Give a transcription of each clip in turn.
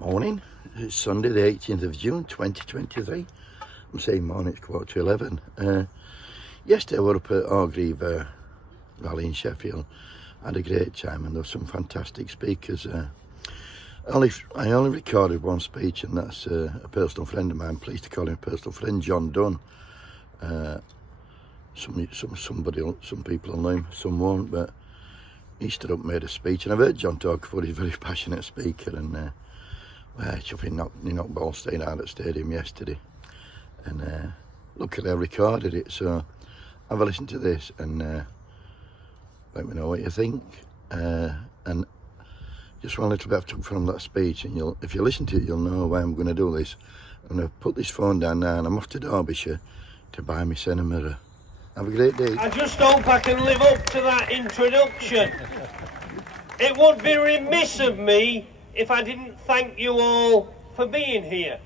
Morning, it's Sunday the 18th of June 2023. I'm saying morning, it's 11:15. Yesterday I was up at Orgreave Rally in Sheffield. I had a great time and there were some fantastic speakers. I only recorded one speech, and that's a personal friend of mine, pleased to call him a personal friend, John Dunn. Some people will know him, some won't, but he stood up and made a speech, and I've heard John talk before. He's a very passionate speaker, and he knocked Ballstein out at the stadium yesterday, and luckily I recorded it, so have a listen to this and let me know what you think. And just one little bit I've took from that speech, and if you listen to it, you'll know why I'm going to do this. I'm going to put this phone down now, and I'm off to Derbyshire to buy me cinema. Have a great day. I just hope I can live up to that introduction. It would be remiss of me if I didn't thank you all for being here.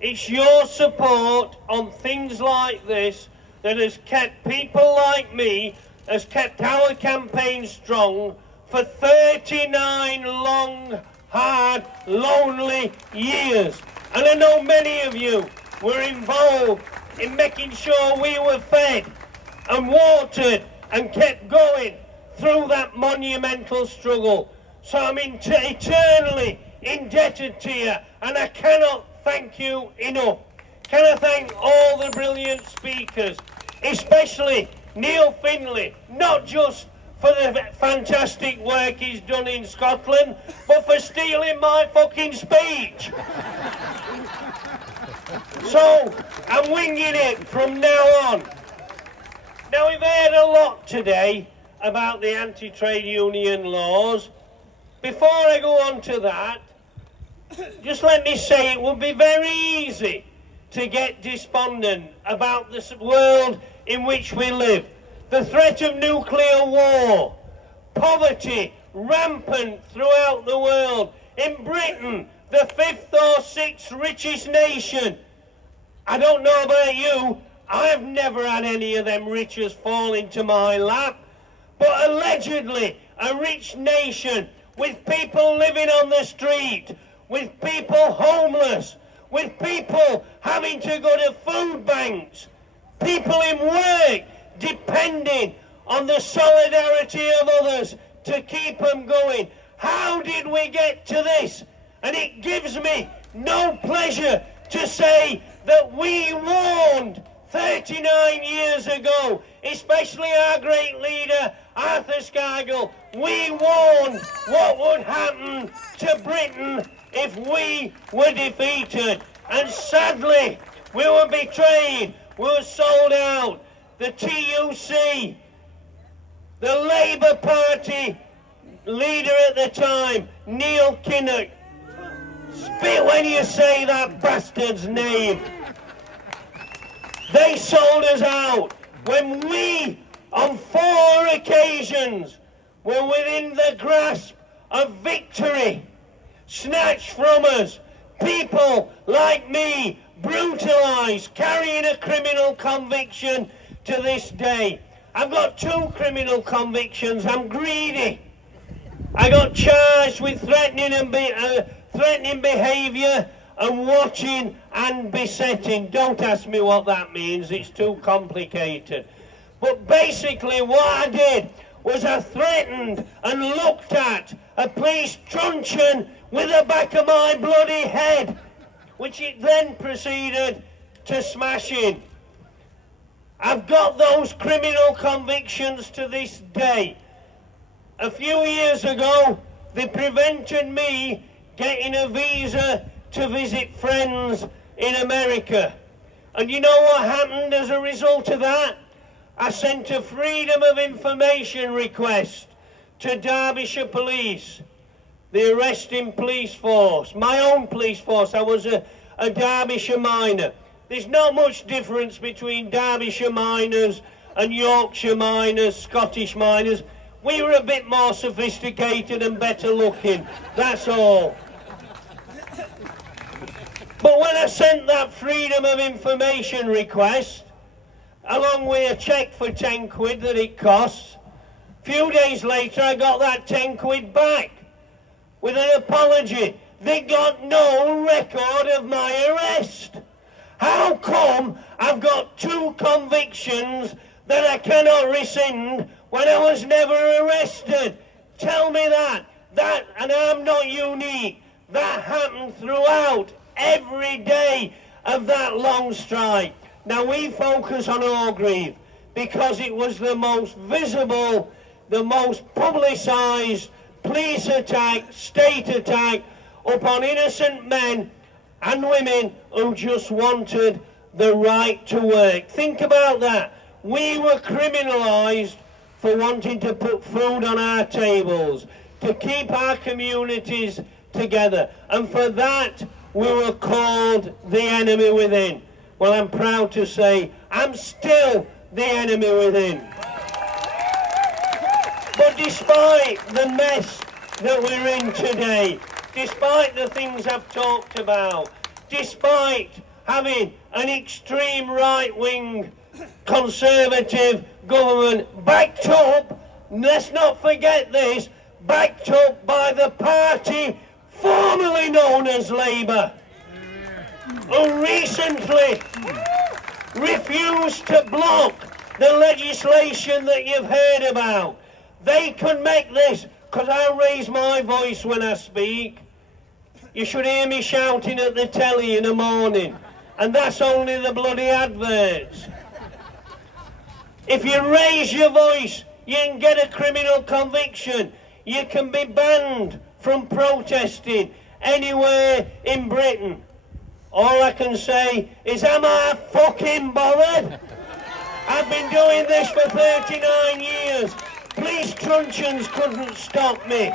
It's your support on things like this that has kept people like me, has kept our campaign strong for 39 long, hard, lonely years. And I know many of you were involved in making sure we were fed and watered and kept going through that monumental struggle. So I'm eternally indebted to you, and I cannot thank you enough. Can I thank all the brilliant speakers, especially Neil Findlay, not just for the fantastic work he's done in Scotland, but for stealing my fucking speech. So I'm winging it from now on. Now, we've heard a lot today about the anti-trade union laws. Before I go on to that, just let me say it would be very easy to get despondent about this world in which we live. The threat of nuclear war, poverty rampant throughout the world. In Britain, the 5th or 6th richest nation. I don't know about you, I've never had any of them riches fall into my lap, but allegedly a rich nation with people living on the street, with people homeless, with people having to go to food banks, people in work depending on the solidarity of others to keep them going. How did we get to this? And it gives me no pleasure to say that we warned 39 years ago, especially our great leader, Arthur Scargill, we warned what would happen to Britain if we were defeated. And sadly, we were betrayed, we were sold out. The TUC, the Labour Party leader at the time, Neil Kinnock, spit when you say that bastard's name. They sold us out when we, on 4 occasions, were within the grasp of victory, snatched from us. People like me, brutalised, carrying a criminal conviction to this day. I've got 2 criminal convictions. I'm greedy. I got charged with threatening behaviour and watching and besetting. Don't ask me what that means, it's too complicated. But basically what I did was I threatened and looked at a police truncheon with the back of my bloody head, which it then proceeded to smashing. I've got those criminal convictions to this day. A few years ago, they prevented me getting a visa to visit friends in America. And you know what happened as a result of that? I sent a Freedom of Information request to Derbyshire Police, the arresting police force, my own police force. I was a Derbyshire miner. There's not much difference between Derbyshire miners and Yorkshire miners, Scottish miners. We were a bit more sophisticated and better looking, that's all. But when I sent that Freedom of Information request, along with a cheque for 10 quid that it costs, a few days later I got that 10 quid back with an apology they got no record of my arrest? How come I've got 2 convictions that I cannot rescind when I was never arrested? Tell me that. That, and I'm not unique, that happened throughout every day of that long strike. Now we focus on Orgreave because it was the most visible, the most publicised police attack, state attack upon innocent men and women who just wanted the right to work. Think about that. We were criminalised for wanting to put food on our tables, to keep our communities together, and for that we were called the enemy within. Well, I'm proud to say I'm still the enemy within. But despite the mess that we're in today, despite the things I've talked about, despite having an extreme right-wing conservative government backed up, let's not forget this, backed up by the party formerly known as Labour, who recently refused to block the legislation that you've heard about. They can make this, because I raise my voice when I speak. You should hear me shouting at the telly in the morning, and that's only the bloody adverts. If you raise your voice, you can get a criminal conviction. You can be banned from protesting anywhere in Britain. All I can say is, am I fucking bothered? I've been doing this for 39 years. Police truncheons couldn't stop me.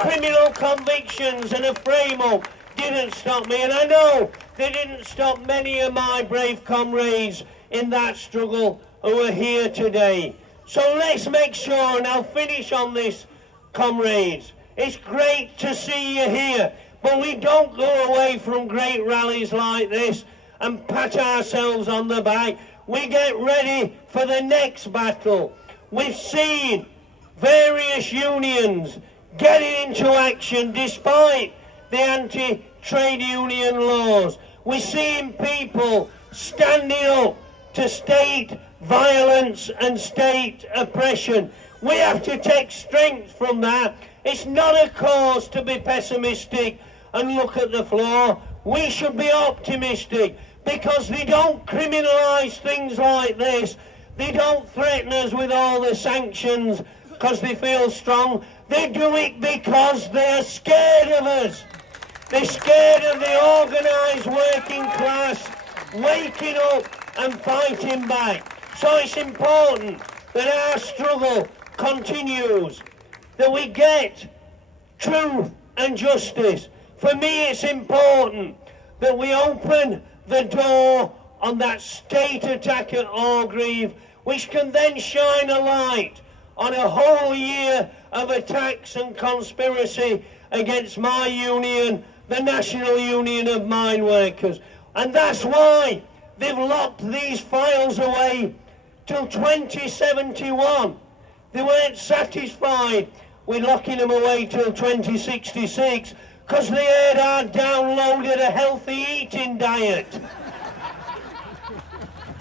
Criminal convictions and a frame-up didn't stop me. And I know they didn't stop many of my brave comrades in that struggle who are here today. So let's make sure, and I'll finish on this, comrades. It's great to see you here, but we don't go away from great rallies like this and pat ourselves on the back. We get ready for the next battle. We've seen various unions getting into action despite the anti-trade union laws. We're seeing people standing up to state violence and state oppression. We have to take strength from that. It's not a cause to be pessimistic and look at the floor. We should be optimistic, because they don't criminalise things like this. They don't threaten us with all the sanctions because they feel strong. They do it because they're scared of us. They're scared of the organised working class waking up and fighting back. So it's important that our struggle continues, that we get truth and justice. For me, it's important that we open the door on that state attack at Orgreave, which can then shine a light on a whole year of attacks and conspiracy against my union, the National Union of Mine Workers. And that's why they've locked these files away till 2071. They weren't satisfied with locking them away till 2066 because they heard I'd downloaded a healthy eating diet.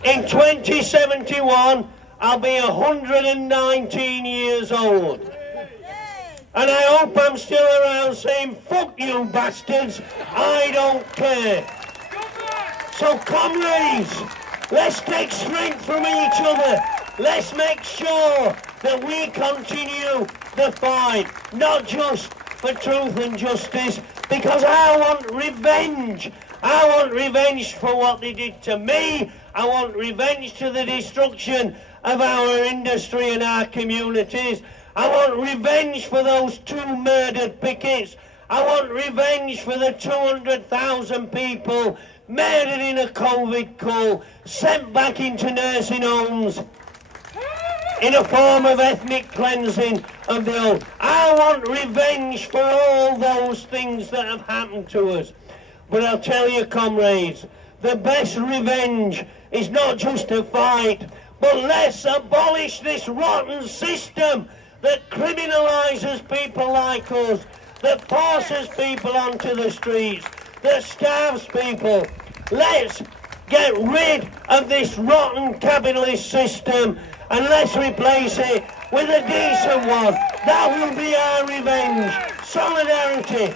In 2071, I'll be 119 years old. And I hope I'm still around saying, fuck you bastards, I don't care. So comrades, let's take strength from each other. Let's make sure that we continue the fight, not just for truth and justice, because I want revenge. I want revenge for what they did to me. I want revenge to the destruction of our industry and our communities. I want revenge for those 2 murdered pickets. I want revenge for the 200,000 people murdered in a COVID cull, sent back into nursing homes in a form of ethnic cleansing of the old. I want revenge for all those things that have happened to us. But I'll tell you, comrades, the best revenge is not just a fight, but let's abolish this rotten system that criminalises people like us, that forces people onto the streets, that starves people. Let's get rid of this rotten capitalist system and let's replace it with a decent one. That will be our revenge. Solidarity.